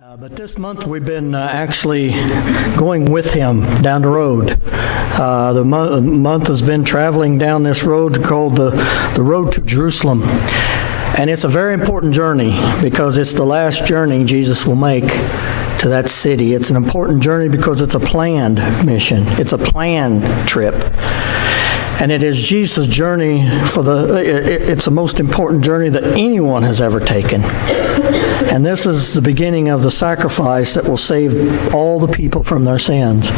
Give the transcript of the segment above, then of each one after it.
But this month we've been actually going with him down the road. The month has been traveling down this road called the Road to Jerusalem. And it's a very important journey because it's the last journey Jesus will make to that city. It's an important journey because it's a planned mission. It's a planned trip. And it is Jesus' journey it's the most important journey that anyone has ever taken. And this is the beginning of the sacrifice that will save all the people from their sins.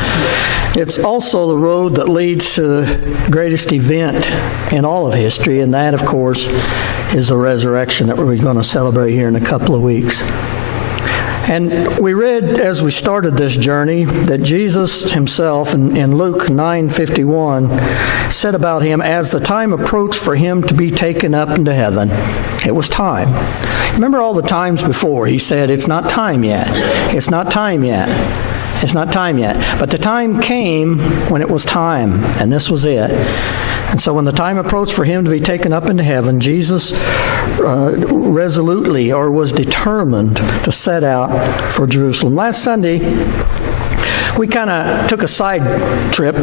It's also the road that leads to the greatest event in all of history, and that, of course, is the resurrection that we're going to celebrate here in a couple of weeks. And we read as we started this journey that Jesus himself in Luke 9:51 said about him, as the time approached for him to be taken up into heaven, it was time. Remember all the times before he said, it's not time yet. It's not time yet. It's not time yet. But the time came when it was time, and this was it. And so when the time approached for him to be taken up into heaven, Jesus resolutely or was determined to set out for Jerusalem. Last Sunday, we kind of took a side trip,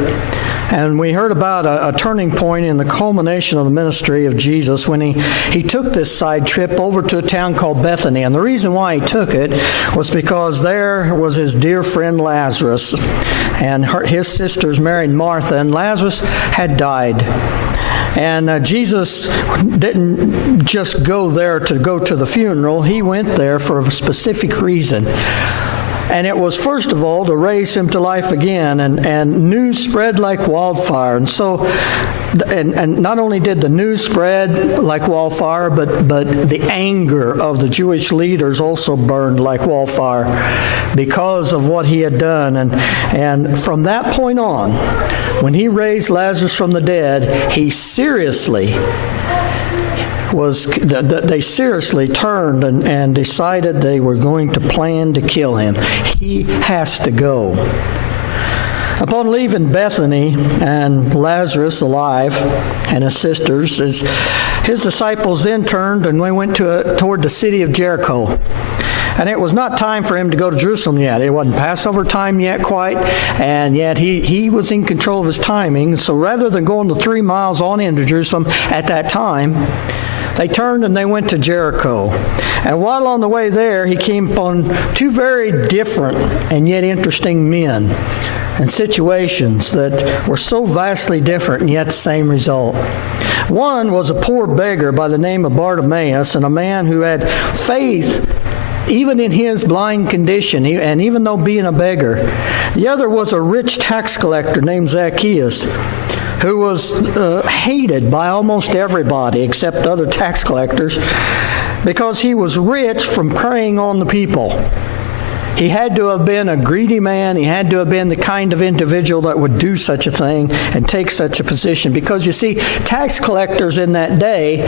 and we heard about a turning point in the culmination of the ministry of Jesus when he took this side trip over to a town called Bethany. And the reason why he took it was because there was his dear friend Lazarus and his sisters Mary and Martha, and Lazarus had died. And Jesus didn't just go there to go to the funeral. He went there for a specific reason. And it was, first of all, to raise him to life again. And news spread like wildfire. And so, and not only did the news spread like wildfire, but the anger of the Jewish leaders also burned like wildfire because of what he had done. And from that point on, when he raised Lazarus from the dead, they seriously turned and decided they were going to plan to kill him. He has to go. Upon leaving Bethany and Lazarus alive and his sisters, his disciples then turned and they went toward the city of Jericho. And it was not time for him to go to Jerusalem yet. It wasn't Passover time yet quite, and yet he was in control of his timing. So rather than going the 3 miles on into Jerusalem at that time, they turned and they went to Jericho. And while on the way there, he came upon two very different and yet interesting men and situations that were so vastly different and yet the same result. One was a poor beggar by the name of Bartimaeus, and a man who had faith even in his blind condition, and even though being a beggar. The other was a rich tax collector named Zacchaeus, who was hated by almost everybody except other tax collectors because he was rich from preying on the people. He had to have been a greedy man. He had to have been the kind of individual that would do such a thing and take such a position. Because you see, tax collectors in that day,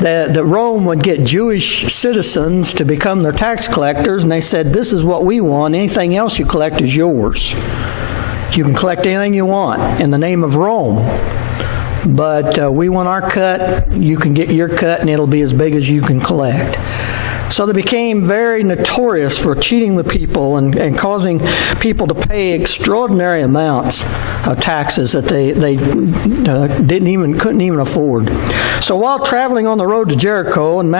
the Rome would get Jewish citizens to become their tax collectors, and they said, this is what we want. Anything else you collect is yours. You can collect anything you want in the name of Rome. But we want our cut. You can get your cut, and it'll be as big as you can collect. So they became very notorious for cheating the people and causing people to pay extraordinary amounts of taxes that they couldn't even afford. So while traveling on the road to Jericho in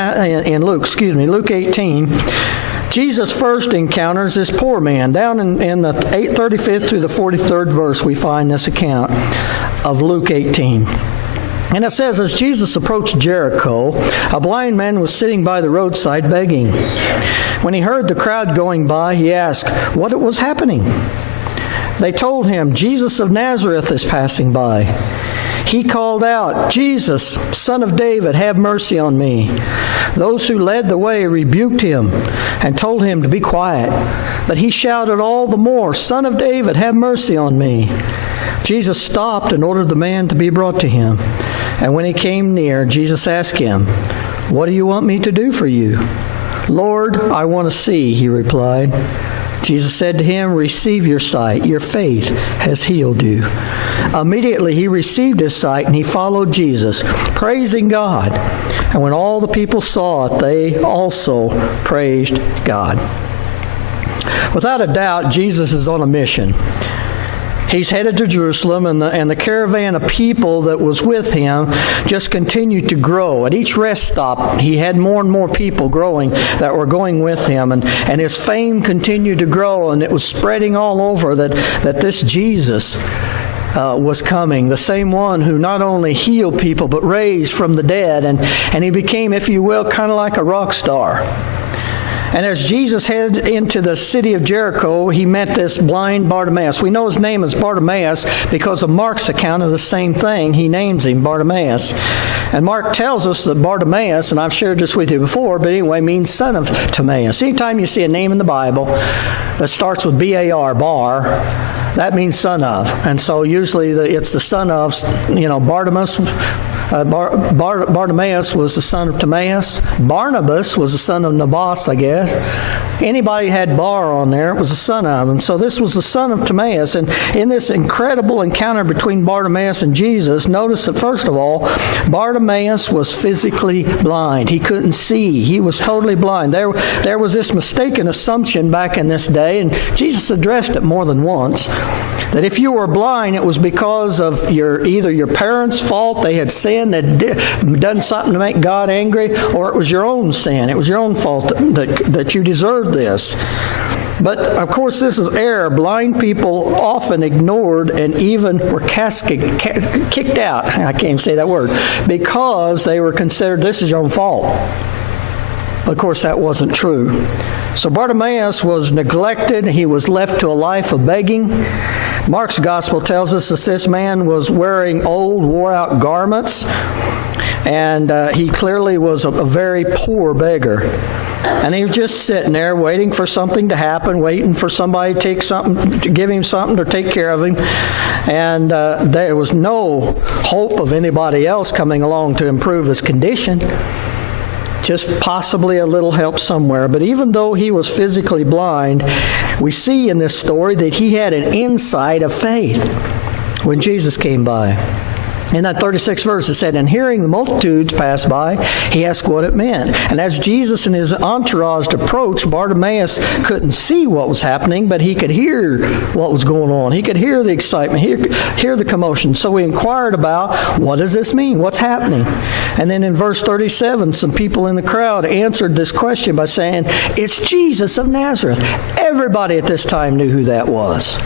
Luke 18, Jesus first encounters this poor man. Down in the 35th through the 43rd verse, we find this account of Luke 18. And it says, as Jesus approached Jericho, a blind man was sitting by the roadside begging. When he heard the crowd going by, he asked what was happening. They told him, Jesus of Nazareth is passing by. He called out, Jesus, Son of David, have mercy on me. Those who led the way rebuked him and told him to be quiet. But he shouted all the more, Son of David, have mercy on me. Jesus stopped and ordered the man to be brought to him. And when he came near, Jesus asked him, what do you want me to do for you? Lord, I want to see, he replied. Jesus said to him, receive your sight. Your faith has healed you. Immediately he received his sight and he followed Jesus, praising God. And when all the people saw it, they also praised God. Without a doubt, Jesus is on a mission. He's headed to Jerusalem, and the caravan of people that was with him just continued to grow. At each rest stop, he had more and more people growing that were going with him, and his fame continued to grow, and it was spreading all over that this Jesus was coming, the same one who not only healed people but raised from the dead, and he became, if you will, kind of like a rock star. And as Jesus headed into the city of Jericho, he met this blind Bartimaeus. We know his name is Bartimaeus because of Mark's account of the same thing. He names him Bartimaeus. And Mark tells us that Bartimaeus, and I've shared this with you before, but anyway, means son of Timaeus. Anytime you see a name in the Bible that starts with B-A-R, bar, that means son of. And so usually it's the son of, Bartimaeus. Bartimaeus was the son of Timaeus. Barnabas was the son of Nabas, I guess. Anybody had bar on there, it was the son of. And so this was the son of Timaeus. And in this incredible encounter between Bartimaeus and Jesus, notice that first of all, Bartimaeus was physically blind. He couldn't see. He was totally blind. There was this mistaken assumption back in this day, and Jesus addressed it more than once, that if you were blind, it was because of either your parents' fault, they had sinned, they'd done something to make God angry, or it was your own sin. It was your own fault that you deserved this. But, of course, this is error. Blind people often ignored and even were kicked out, I can't even say that word, because they were considered, this is your own fault. Of course, that wasn't true. So Bartimaeus was neglected. He was left to a life of begging. Mark's gospel tells us that this man was wearing old, wore-out garments, and he clearly was a very poor beggar. And he was just sitting there waiting for something to happen, waiting for somebody to take something, to give him something, to take care of him. And there was no hope of anybody else coming along to improve his condition. Just possibly a little help somewhere. But even though he was physically blind, we see in this story that he had an insight of faith when Jesus came by. In that 36th verse, it said, and hearing the multitudes pass by, he asked what it meant. And as Jesus and his entourage approached, Bartimaeus couldn't see what was happening, but he could hear what was going on. He could hear the excitement, hear the commotion. So he inquired about, what does this mean? What's happening? And then in verse 37, some people in the crowd answered this question by saying, it's Jesus of Nazareth. Everybody at this time knew who that was.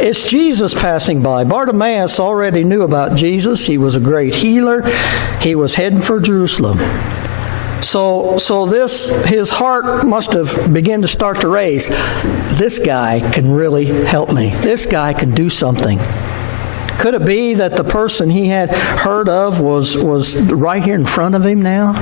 It's Jesus passing by. Bartimaeus already knew about Jesus. He was a great healer. He was heading for Jerusalem. So his heart must have begun to start to race. This guy can really help me. This guy can do something. Could it be that the person he had heard of was right here in front of him now?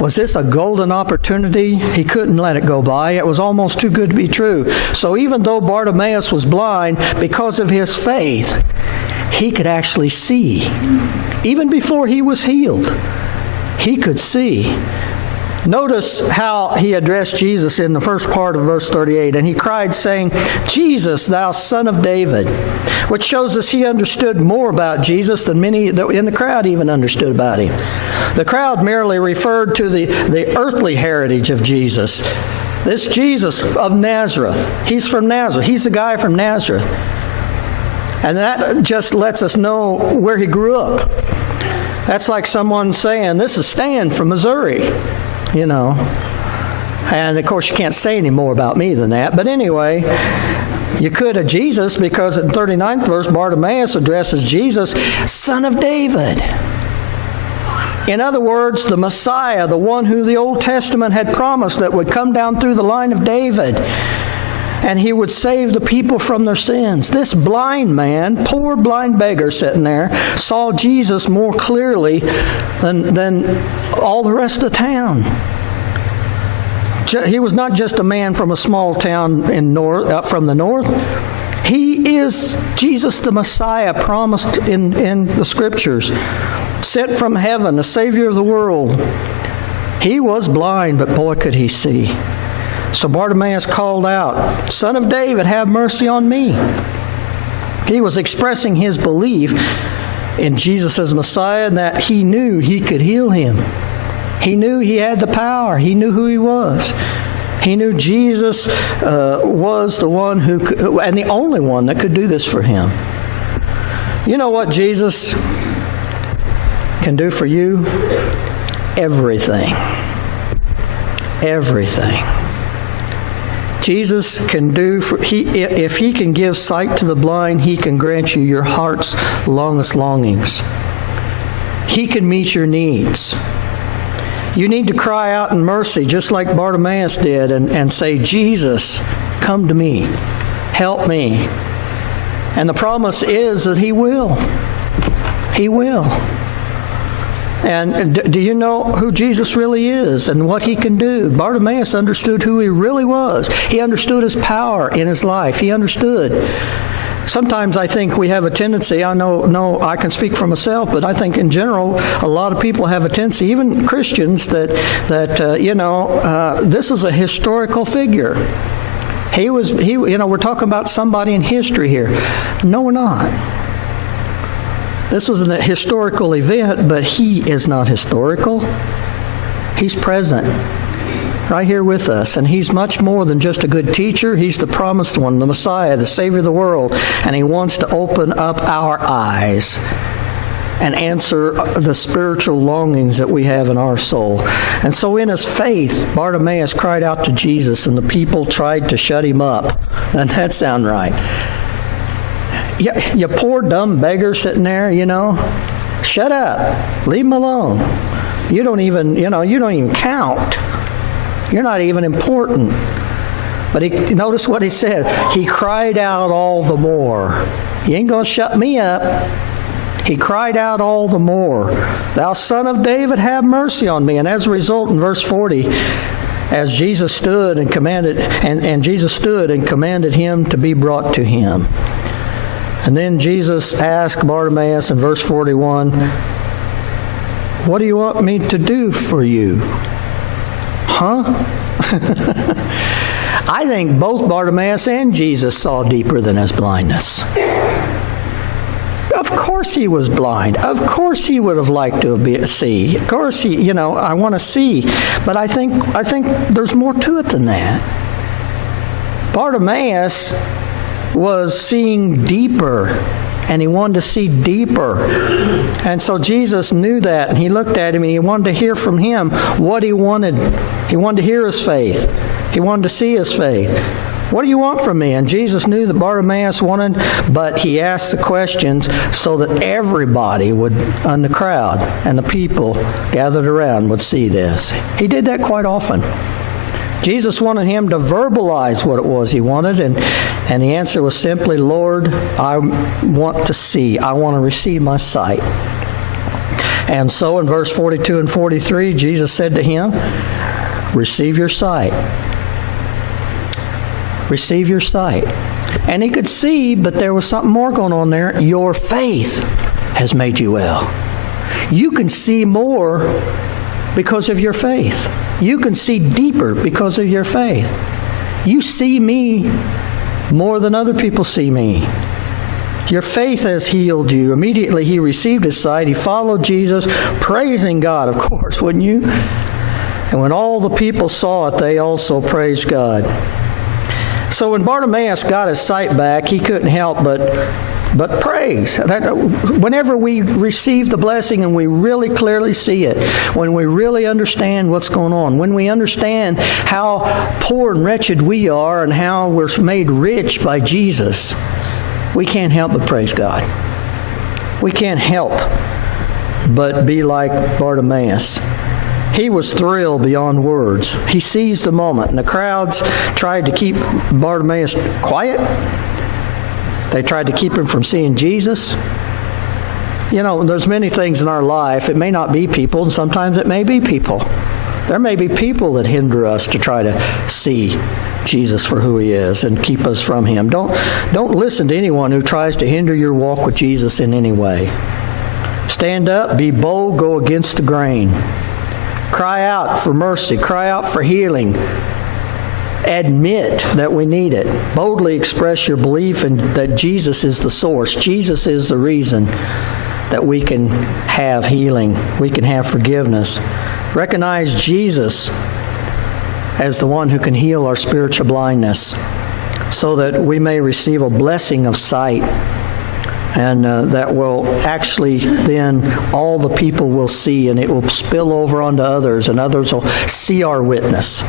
Was this a golden opportunity? He couldn't let it go by. It was almost too good to be true. So even though Bartimaeus was blind, because of his faith, he could actually see. Even before he was healed, he could see. Notice how he addressed Jesus in the first part of verse 38. And he cried, saying, Jesus, thou son of David. Which shows us he understood more about Jesus than many in the crowd even understood about him. The crowd merely referred to the earthly heritage of Jesus. This Jesus of Nazareth. He's from Nazareth. He's the guy from Nazareth. And that just lets us know where he grew up. That's like someone saying, this is Stan from Missouri. And of course you can't say any more about me than that. But anyway, you could have Jesus, because in 39th verse, Bartimaeus addresses Jesus, son of David. In other words, the Messiah, the one who the Old Testament had promised that would come down through the line of David, and he would save the people from their sins. This blind man, poor blind beggar sitting there, saw Jesus more clearly than all the rest of the town. He was not just a man from a small town from the north. He is Jesus the Messiah promised in the Scriptures, sent from heaven, the Savior of the world. He was blind, but boy, could he see. So Bartimaeus called out, Son of David, have mercy on me. He was expressing his belief in Jesus as Messiah, and that he knew he could heal him. He knew he had the power. He knew who he was. He knew Jesus was the one who could, and the only one that could do this for him. You know what Jesus can do for you? Everything. Everything. Jesus can do if he can give sight to the blind, he can grant you your heart's longest longings. He can meet your needs. You need to cry out in mercy, just like Bartimaeus did, and say, Jesus, come to me. Help me. And the promise is that he will. He will. And do you know who Jesus really is and what he can do? Bartimaeus understood who he really was. He understood his power in his life. He understood. Sometimes I think we have a tendency, I know I can speak for myself, but I think in general, a lot of people have a tendency, even Christians, that this is a historical figure. We're talking about somebody in history here. No, we're not. This was a historical event, but he is not historical. He's present, right here with us. And he's much more than just a good teacher. He's the promised one, the Messiah, the Savior of the world. And he wants to open up our eyes and answer the spiritual longings that we have in our soul. And so in his faith, Bartimaeus cried out to Jesus, and the people tried to shut him up. Doesn't that sound right? You poor dumb beggar sitting there, shut up, leave him alone. You don't even count. You're not even important. But notice what he said. He cried out all the more. You ain't going to shut me up. He cried out all the more. Thou Son of David, have mercy on me. And as a result, in verse 40, as Jesus stood and commanded, and Jesus stood and commanded him to be brought to him. And then Jesus asked Bartimaeus in verse 41, what do you want me to do for you? Huh? I think both Bartimaeus and Jesus saw deeper than his blindness. Of course he was blind. Of course he would have liked to see. Of course I want to see. But I think there's more to it than that. Bartimaeus was seeing deeper, and he wanted to see deeper. And so Jesus knew that, and he looked at him, and he wanted to hear from him what he wanted. He wanted to hear his faith. He wanted to see his faith. What do you want from me? And Jesus knew that Bartimaeus wanted, but he asked the questions so that everybody in the crowd and the people gathered around would see this. He did that quite often. Jesus wanted him to verbalize what it was he wanted, and the answer was simply, Lord, I want to see. I want to receive my sight. And so in verse 42 and 43, Jesus said to him, receive your sight. Receive your sight. And he could see, but there was something more going on there. Your faith has made you well. You can see more because of your faith. You can see deeper because of your faith. You see me more than other people see me. Your faith has healed you. Immediately he received his sight. He followed Jesus, praising God, of course, wouldn't you? And when all the people saw it, they also praised God. So when Bartimaeus got his sight back, he couldn't help but praise. Whenever we receive the blessing and we really clearly see it, when we really understand what's going on, when we understand how poor and wretched we are and how we're made rich by Jesus, we can't help but praise God. We can't help but be like Bartimaeus. He was thrilled beyond words. He seized the moment, and the crowds tried to keep Bartimaeus quiet. They tried to keep him from seeing Jesus. There's many things in our life. It may not be people, and sometimes it may be people. There may be people that hinder us to try to see Jesus for who he is and keep us from him. Don't listen to anyone who tries to hinder your walk with Jesus in any way. Stand up, be bold, go against the grain. Cry out for mercy. Cry out for healing. Admit that we need it. Boldly express your belief in that Jesus is the source. Jesus is the reason that we can have healing. We can have forgiveness. Recognize Jesus as the one who can heal our spiritual blindness, so that we may receive a blessing of sight, and that will actually then all the people will see, and it will spill over onto others, and others will see our witness,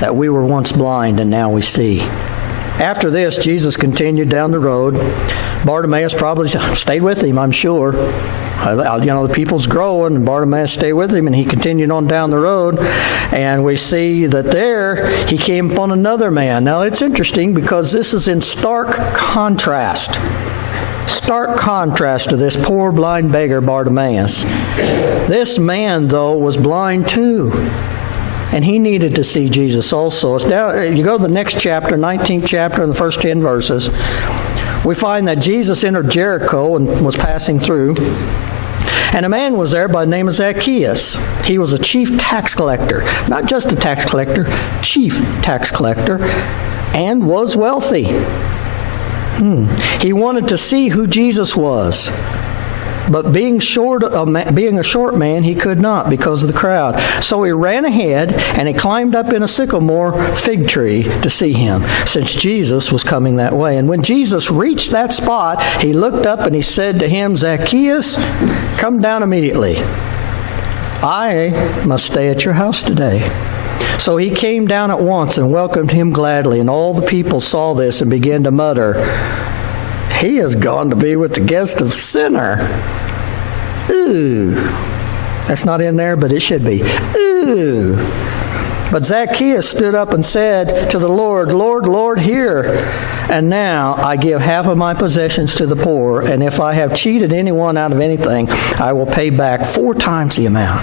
that we were once blind and now we see. After this, Jesus continued down the road. Bartimaeus probably stayed with him, I'm sure. The people's growing, and Bartimaeus stayed with him, and he continued on down the road. And we see that there he came upon another man. Now, it's interesting because this is in stark contrast to this poor blind beggar Bartimaeus. This man, though, was blind too. And he needed to see Jesus also. Now, you go to the next chapter, 19th chapter, in the first 10 verses. We find that Jesus entered Jericho and was passing through. And a man was there by the name of Zacchaeus. He was a chief tax collector. Not just a tax collector, chief tax collector, and was wealthy. He wanted to see who Jesus was. But being a short man, he could not because of the crowd. So he ran ahead and he climbed up in a sycamore fig tree to see him, since Jesus was coming that way. And when Jesus reached that spot, he looked up and he said to him, "Zacchaeus, come down immediately. I must stay at your house today." So he came down at once and welcomed him gladly. And all the people saw this and began to mutter, "He has gone to be with the guest of sinner." Ooh. That's not in there, but it should be. Ooh. But Zacchaeus stood up and said to the Lord, Lord, hear. And now I give half of my possessions to the poor, and if I have cheated anyone out of anything, I will pay back 4 times the amount.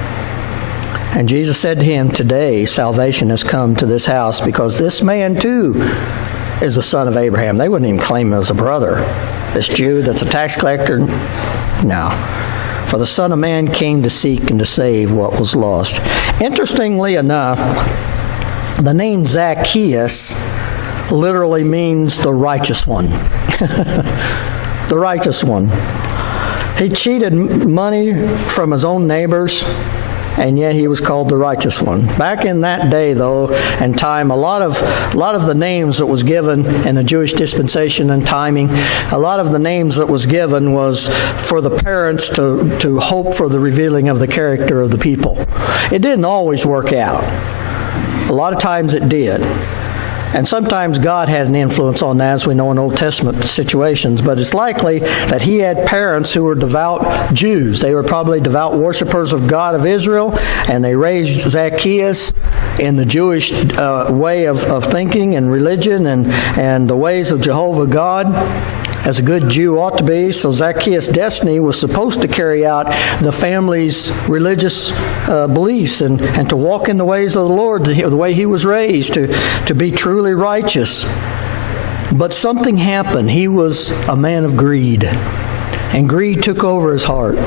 And Jesus said to him, "Today salvation has come to this house, because this man too is a son of Abraham." They wouldn't even claim him as a brother. This Jew that's a tax collector? No. For the Son of Man came to seek and to save what was lost. Interestingly enough, the name Zacchaeus literally means the righteous one. The righteous one. He cheated money from his own neighbors, and yet he was called the righteous one. Back in that day, though, and time, a lot of the names that was given in the Jewish dispensation and timing, a lot of the names that was given was for the parents to hope for the revealing of the character of the people. It didn't always work out. A lot of times it did. And sometimes God had an influence on that, as we know in Old Testament situations. But it's likely that he had parents who were devout Jews. They were probably devout worshipers of God of Israel, and they raised Zacchaeus in the Jewish way of thinking and religion and the ways of Jehovah God, as a good Jew ought to be. So Zacchaeus' destiny was supposed to carry out the family's religious beliefs and to walk in the ways of the Lord, the way he was raised, to be truly righteous. But something happened. He was a man of greed, and greed took over his heart.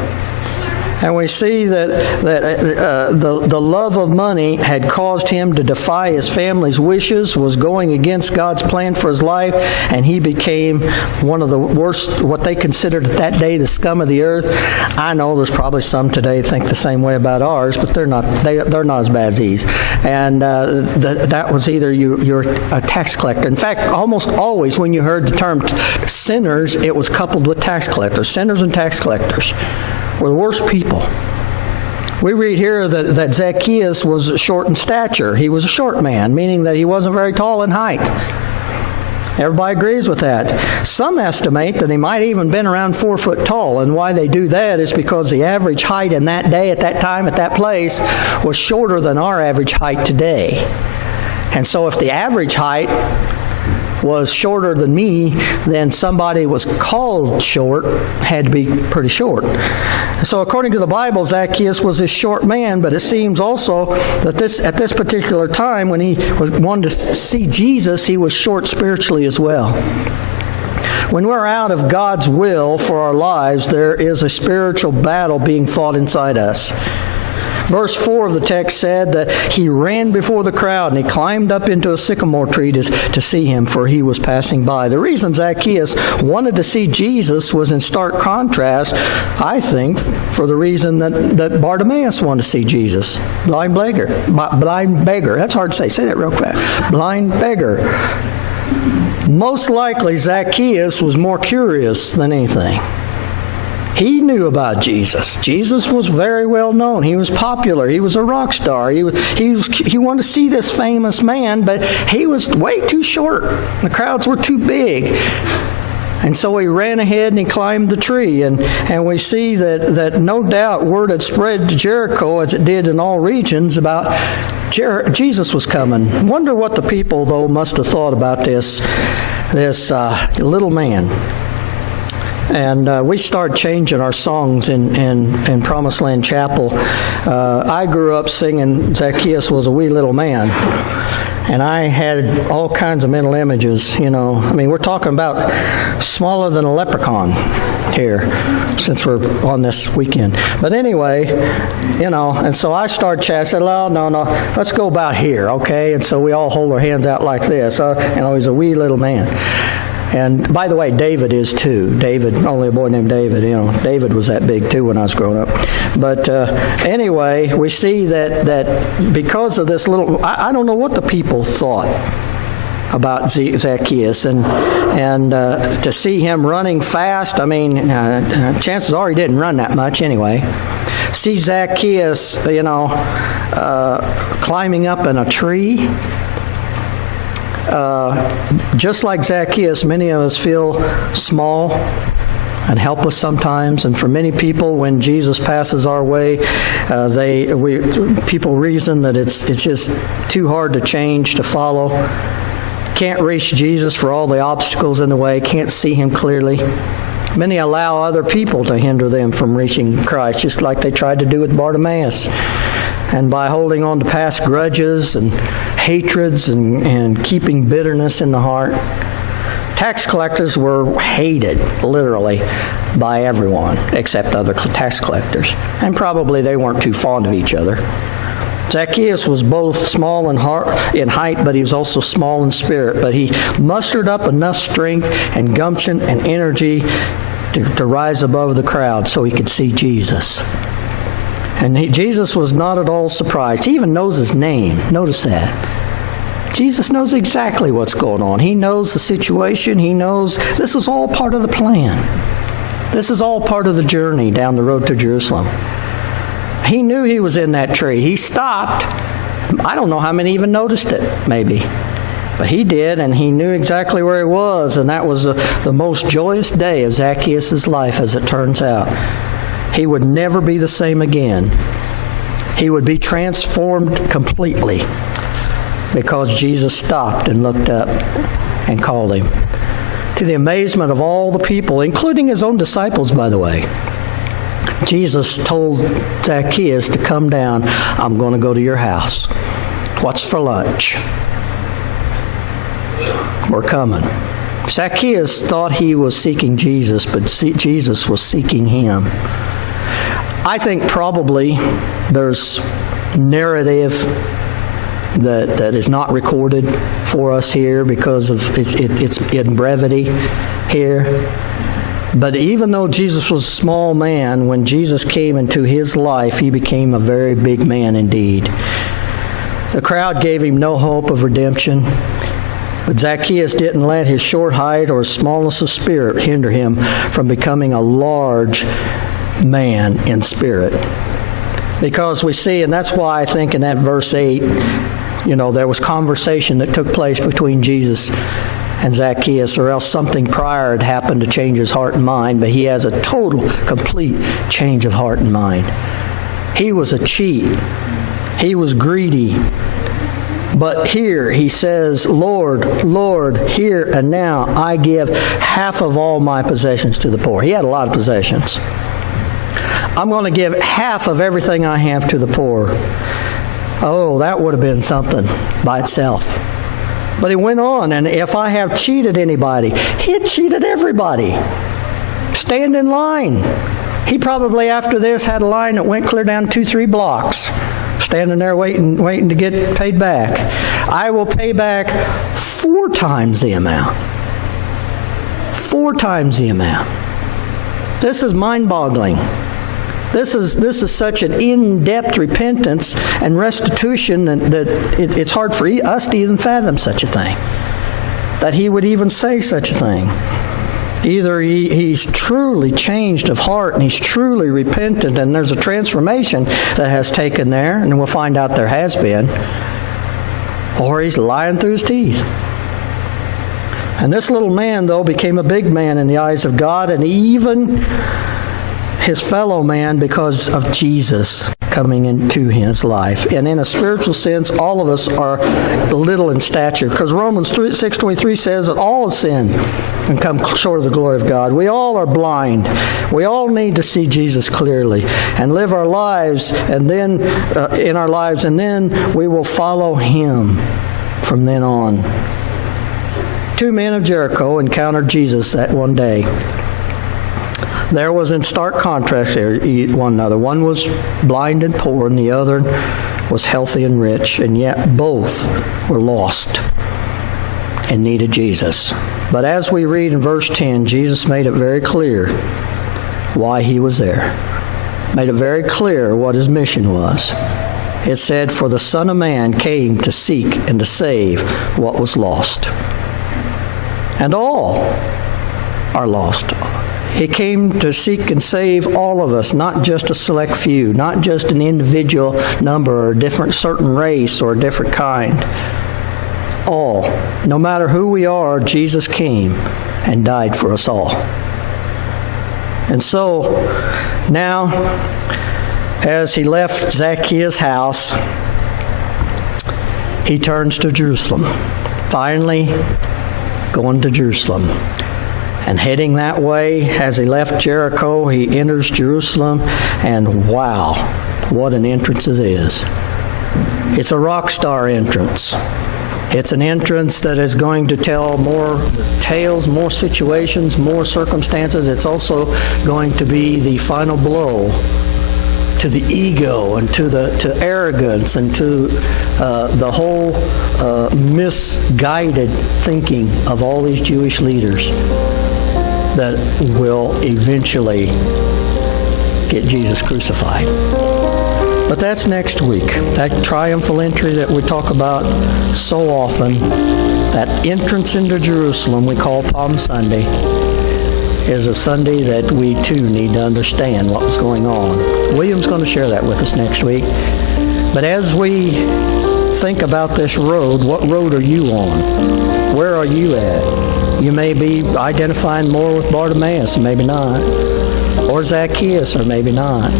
And we see that the love of money had caused him to defy his family's wishes, was going against God's plan for his life, and he became one of the worst, what they considered at that day, the scum of the earth. I know there's probably some today think the same way about ours, but they're not as bad as these. And that was either you're a tax collector. In fact, almost always when you heard the term sinners, it was coupled with tax collectors. Sinners and tax collectors were the worst people. We read here that Zacchaeus was short in stature. He was a short man, meaning that he wasn't very tall in height. Everybody agrees with that. Some estimate that he might even been around 4 foot tall, and why they do that is because the average height in that day, at that time, at that place, was shorter than our average height today. And so if the average height was shorter than me, then somebody was called short had to be pretty short. So according to the Bible, Zacchaeus was this short man, but it seems also that at this particular time when he wanted to see Jesus, he was short spiritually as well. When we're out of God's will for our lives, there is a spiritual battle being fought inside us. Verse 4 of the text said that he ran before the crowd and he climbed up into a sycamore tree to see him, for he was passing by. The reason Zacchaeus wanted to see Jesus was in stark contrast, I think, for the reason that Bartimaeus wanted to see Jesus. Blind beggar. That's hard to say. Say that real quick. Blind beggar. Most likely Zacchaeus was more curious than anything. He knew about Jesus. Jesus was very well known. He was popular. He was a rock star. He wanted to see this famous man, but he was way too short. The crowds were too big. And so he ran ahead and he climbed the tree. And we see that no doubt word had spread to Jericho, as it did in all regions, about Jesus was coming. Wonder what the people, though, must have thought about this little man. And we started changing our songs in Promised Land Chapel. I grew up singing Zacchaeus was a wee little man. And I had all kinds of mental images, I mean, we're talking about smaller than a leprechaun here, since we're on this weekend. But anyway, and so I started chatting. I said, no, let's go about here, okay? And so we all hold our hands out like this. He's a wee little man. And by the way, David is too. David, only a boy named David. David was that big too when I was growing up. But anyway, we see that because of this little, I don't know what the people thought about Zacchaeus, and to see him running fast. I mean, chances are he didn't run that much anyway. See Zacchaeus, climbing up in a tree. Just like Zacchaeus, many of us feel small and helpless sometimes. And for many people, when Jesus passes our way, people reason that it's just too hard to change, to follow. Can't reach Jesus for all the obstacles in the way. Can't see him clearly. Many allow other people to hinder them from reaching Christ, just like they tried to do with Bartimaeus. And by holding on to past grudges and hatreds and keeping bitterness in the heart. Tax collectors were hated, literally, by everyone except other tax collectors. And probably they weren't too fond of each other. Zacchaeus was both small in height, but he was also small in spirit. But he mustered up enough strength and gumption and energy to rise above the crowd so he could see Jesus. And Jesus was not at all surprised. He even knows his name. Notice that. Jesus knows exactly what's going on. He knows the situation. He knows this is all part of the plan. This is all part of the journey down the road to Jerusalem. He knew he was in that tree. He stopped. I don't know how many even noticed it, maybe. But he did, and he knew exactly where he was, and that was the most joyous day of Zacchaeus' life, as it turns out. He would never be the same again. He would be transformed completely because Jesus stopped and looked up and called him. To the amazement of all the people, including his own disciples, by the way, Jesus told Zacchaeus to come down. I'm going to go to your house. What's for lunch? We're coming. Zacchaeus thought he was seeking Jesus, but Jesus was seeking him. I think probably there's narrative that is not recorded for us here because of it's in brevity here. But even though Jesus was a small man, when Jesus came into his life, he became a very big man indeed. The crowd gave him no hope of redemption, but Zacchaeus didn't let his short height or smallness of spirit hinder him from becoming a large man in spirit. Because we see, and that's why I think in that verse 8, there was conversation that took place between Jesus and Zacchaeus, or else something prior had happened to change his heart and mind, but he has a total, complete change of heart and mind. He was a cheat. He was greedy. But here he says, Lord, Lord, here and now I give half of all my possessions to the poor. He had a lot of possessions. I'm going to give half of everything I have to the poor. Oh, that would have been something by itself. But he went on, and if I have cheated anybody, he had cheated everybody. Stand in line. He probably, after this, had a line that went clear down 2-3 blocks, standing there waiting to get paid back. I will pay back 4 times the amount. 4 times the amount. This is mind-boggling. This is such an in-depth repentance and restitution that it's hard for us to even fathom such a thing. That he would even say such a thing. Either he's truly changed of heart and he's truly repentant and there's a transformation that has taken there, and we'll find out there has been, or he's lying through his teeth. And this little man, though, became a big man in the eyes of God and even his fellow man because of Jesus coming into his life. And in a spiritual sense, all of us are little in stature, because Romans 6:23 says that all have sinned and come short of the glory of God. We all are blind. We all need to see Jesus clearly and live our lives, and then in our lives, and then we will follow him from then on. 2 men of Jericho encountered Jesus that one day. There was in stark contrast to one another. One was blind and poor, and the other was healthy and rich, and yet both were lost and needed Jesus. But as we read in verse 10, Jesus made it very clear why he was there. Made it very clear what his mission was. It said, "For the Son of Man came to seek and to save what was lost." And all are lost. He came to seek and save all of us, not just a select few, not just an individual number or a different certain race or a different kind. All. No matter who we are, Jesus came and died for us all. And so, now, as he left Zacchaeus' house, he turns to Jerusalem. Finally, going to Jerusalem. And heading that way, as he left Jericho, he enters Jerusalem, and wow, what an entrance it is. It's a rock star entrance. It's an entrance that is going to tell more tales, more situations, more circumstances. It's also going to be the final blow to the ego and to arrogance and to the whole misguided thinking of all these Jewish leaders that will eventually get Jesus crucified. But that's next week. That triumphal entry that we talk about so often, that entrance into Jerusalem we call Palm Sunday, is a Sunday that we too need to understand what was going on. William's going to share that with us next week. But as we think about this road, what road are you on? Where are you at? You may be identifying more with Bartimaeus, maybe not. Or Zacchaeus, or maybe not.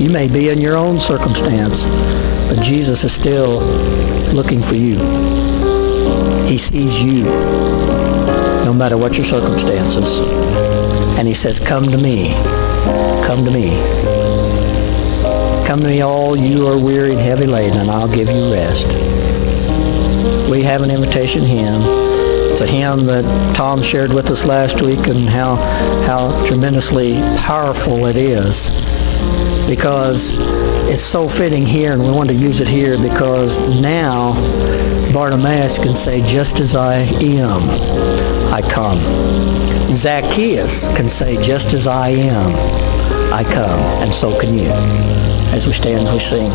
You may be in your own circumstance, but Jesus is still looking for you. He sees you, no matter what your circumstances. And he says, "Come to me. Come to me. Come to me, all you are weary and heavy laden, and I'll give you rest." We have an invitation hymn. It's a hymn that Tom shared with us last week, and how tremendously powerful it is, because it's so fitting here, and we want to use it here because now Bartimaeus can say, "Just as I am, I come." Zacchaeus can say, "Just as I am, I come," and so can you. As we stand, we sing.